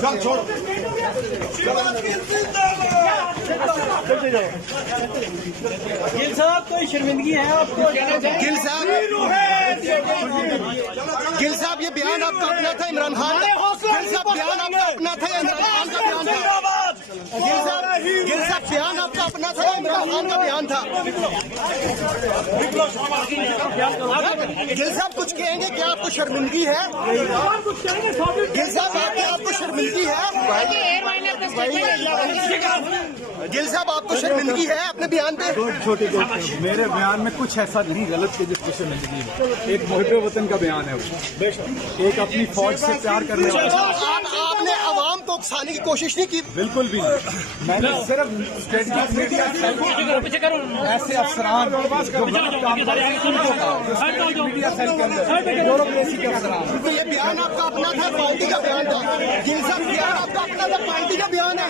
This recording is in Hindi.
चल छोड़। गिल साहब कोई शर्मिंदगी है आपको? गिल साहब ये बयान आपका अपना था इमरान खान का। गिल साहब बयान आपका अपना था इमरान खान का बयान था। गिल साहब बयान आपका अपना था इमरान खान का बयान था। गिल साहब कुछ कहेंगे क्या? आपको शर्मिंदगी है? गिल साहब आपको शर्मिंदगी है? गिल साहब आपको शर्मिंदगी है अपने बयान पे? छोटे मेरे बयान में कुछ ऐसा नहीं गलत के जिसको शर्मिंदगी है। एक मुहिब वतन का बयान है वो, एक अपनी फौज से प्यार करने वाला। आपने अवाम को उकसाने की कोशिश नहीं की? बिल्कुल भी नहीं। मैंने सिर्फ स्ट्रेटजिक मीडिया ऐसे अफसरान जो गलत काम करते हैं उनको कहा, मीडिया सेल के अंदर ब्यूरोक्रेसी के अफसरान। तो ये बयान आपका अपना था, पार्टी का बयान था। गिल साहब बयान आपका अपना था, पार्टी का बयान है।